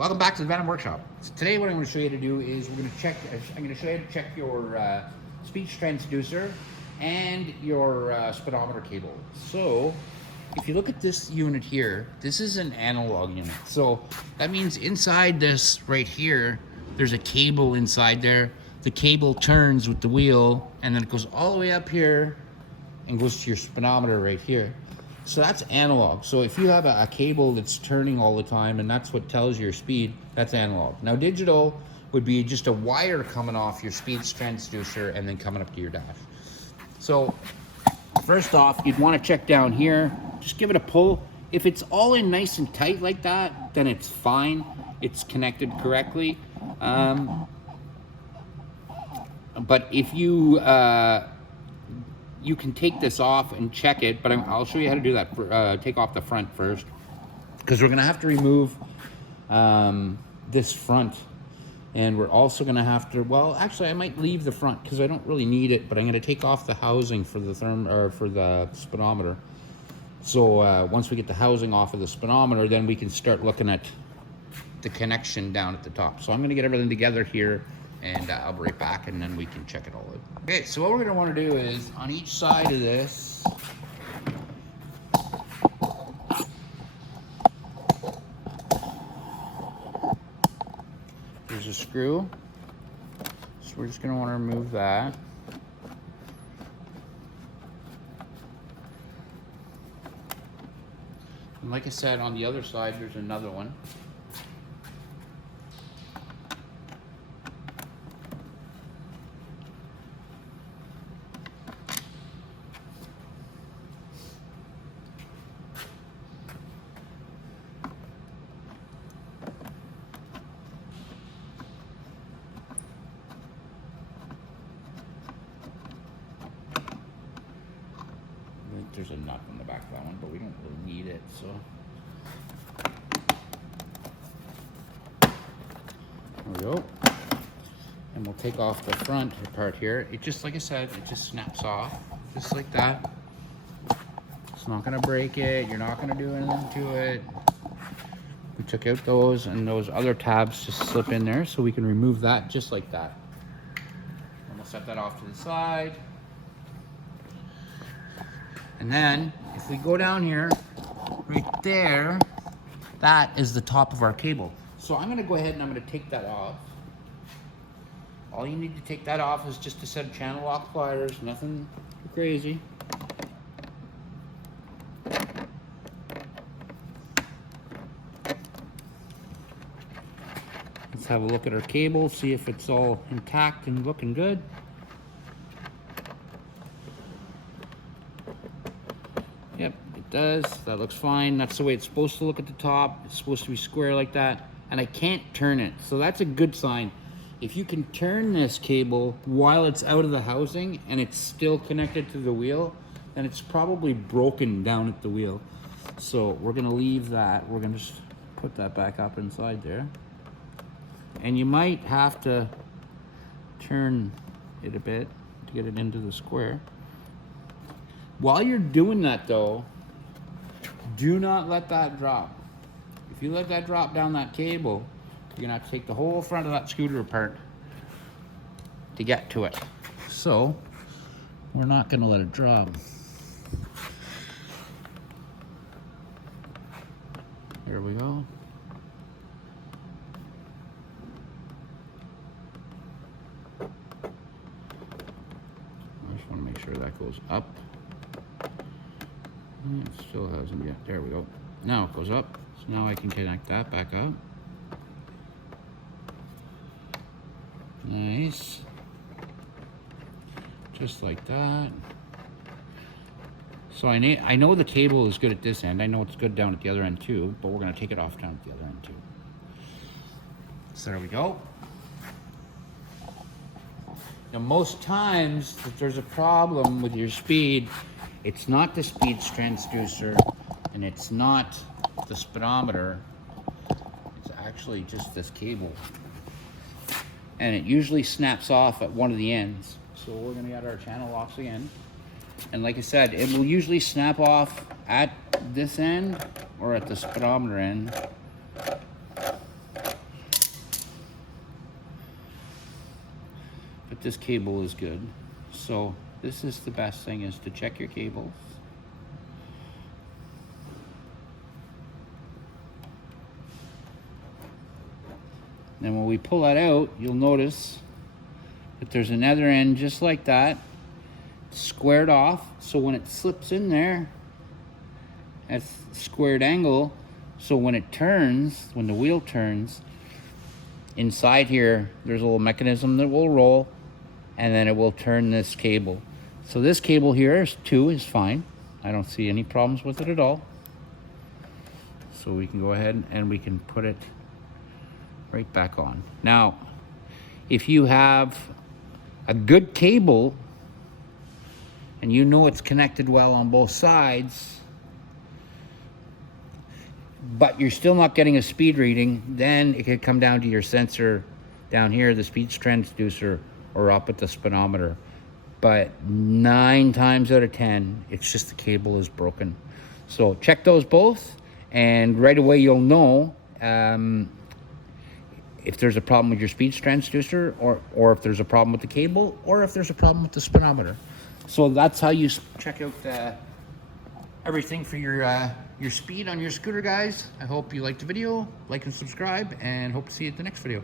Welcome back to the Venom Workshop. So today what I'm going to show you to do is I'm going to show you to check your speech transducer and your speedometer cable. So if you look at this unit here, this is an analog unit. So that means inside this right here, there's a cable inside there. The cable turns with the wheel and then it goes all the way up here and goes to your speedometer right here. So that's analog. So if you have a cable that's turning all the time and that's what tells your speed, that's analog. Now digital would be just a wire coming off your speed transducer and then coming up to your dash. So first off, you'd want to check down here. Just give it a pull. If it's all in nice and tight like that, then it's fine. It's connected correctly. But if you can take this off and check it, but I'll show you how to do that. Take off the front first, because we're gonna have to remove this front, and we're also gonna have to, well, actually I might leave the front because I don't really need it, but I'm gonna take off the housing for the for the speedometer. So once we get the housing off of the speedometer, then we can start looking at the connection down at the top. So I'm gonna get everything together here, and I'll be right back, and then we can check it all out. Okay, so what we're gonna wanna do is, on each side of this, there's a screw. So we're just gonna wanna remove that. And like I said, on the other side, there's another one. There's a nut on the back of that one, but we don't really need it, so. There we go. And we'll take off the front part here. It just, like I said, it just snaps off, just like that. It's not gonna break it, you're not gonna do anything to it. We took out those, and those other tabs just slip in there, so we can remove that just like that. And we'll set that off to the side. And then, if we go down here, right there, that is the top of our cable. So I'm gonna go ahead and I'm gonna take that off. All you need to take that off is just a set of channel lock pliers, nothing crazy. Let's have a look at our cable, see if it's all intact and looking good. Yep, it does. That looks fine. That's the way it's supposed to look at the top. It's supposed to be square like that. And I can't turn it. So that's a good sign. If you can turn this cable while it's out of the housing and it's still connected to the wheel, then it's probably broken down at the wheel. So we're gonna leave that. We're gonna just put that back up inside there. And you might have to turn it a bit to get it into the square. While you're doing that though, do not let that drop. If you let that drop down that cable, you're gonna have to take the whole front of that scooter apart to get to it. So, we're not gonna let it drop. There we go. I just wanna make sure that goes up. It still hasn't yet. There we go. Now it goes up. So now I can connect that back up. Nice. Just like that. So I know the cable is good at this end. I know it's good down at the other end too, but we're going to take it off down at the other end too. So there we go. Now most times if there's a problem with your speed, it's not the speed transducer and it's not the speedometer. It's actually just this cable. And it usually snaps off at one of the ends. So we're gonna get our channel locks again. And like I said, it will usually snap off at this end or at the speedometer end. that this cable is good. So this is the best thing, is to check your cables. Then when we pull that out, you'll notice that there's another end just like that, squared off. So when it slips in there, that's squared angle. So when it turns, when the wheel turns, inside here, there's a little mechanism that will roll, and then it will turn this cable. So this cable here is fine. I don't see any problems with it at all. So we can go ahead and we can put it right back on. Now, if you have a good cable and you know it's connected well on both sides, but you're still not getting a speed reading, then it could come down to your sensor down here, the speed transducer, or up at the speedometer. But 9 times out of 10, it's just the cable is broken. So check those both, and right away you'll know if there's a problem with your speed transducer, or if there's a problem with the cable, or if there's a problem with the speedometer. So that's how you check out everything for your speed on your scooter, guys. I hope you liked the video. Like and subscribe, and hope to see you at the next video.